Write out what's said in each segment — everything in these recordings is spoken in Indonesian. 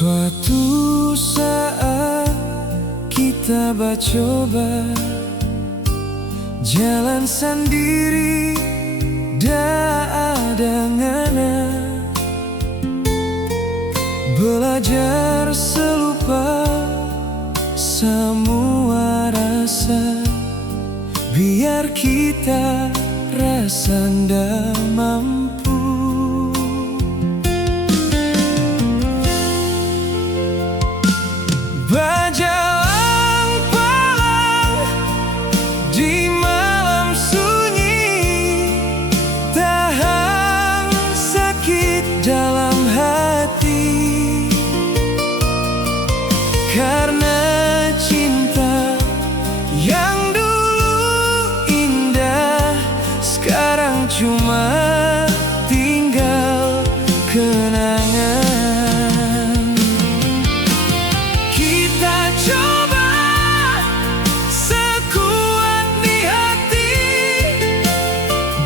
Suatu saat kita coba jalan sendiri, dak ada ngana, belajar selupa semua rasa, biar kita rasa ndak mampu. Bajalang-palang di malam sunyi, tahan sakit dalam hati, karena cinta yang dulu indah sekarang cuma tinggal kenangan. Coba sekuat di hati,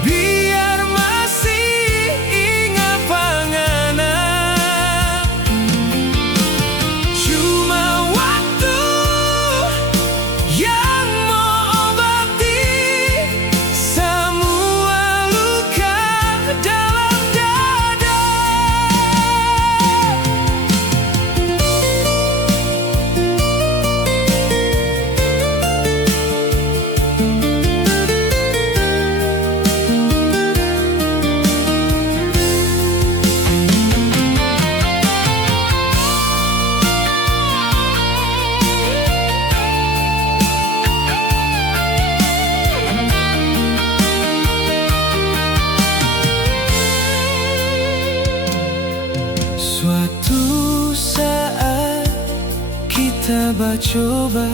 biar masih ingat panganan. Cuma waktu yang mau obati semua luka dalam dada. Suatu saat kita coba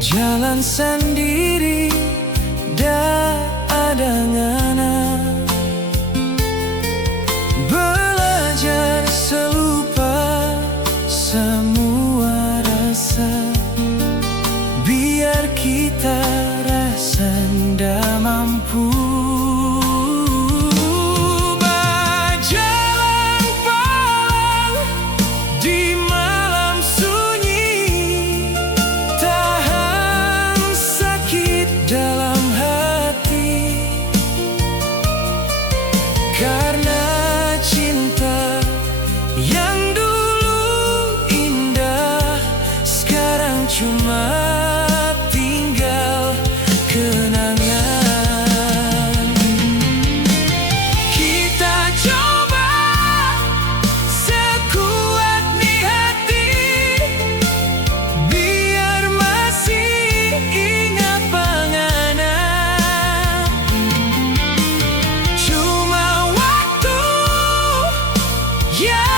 jalan sendiri, dak ada ngana, belajar selupa semua rasa, biar kita rasa ndak mampu. Karena cinta yang dulu indah sekarang cuma tinggal kenangan. Kita coba sekuat di hati, biar masih ingat panganan. Cuma waktu yang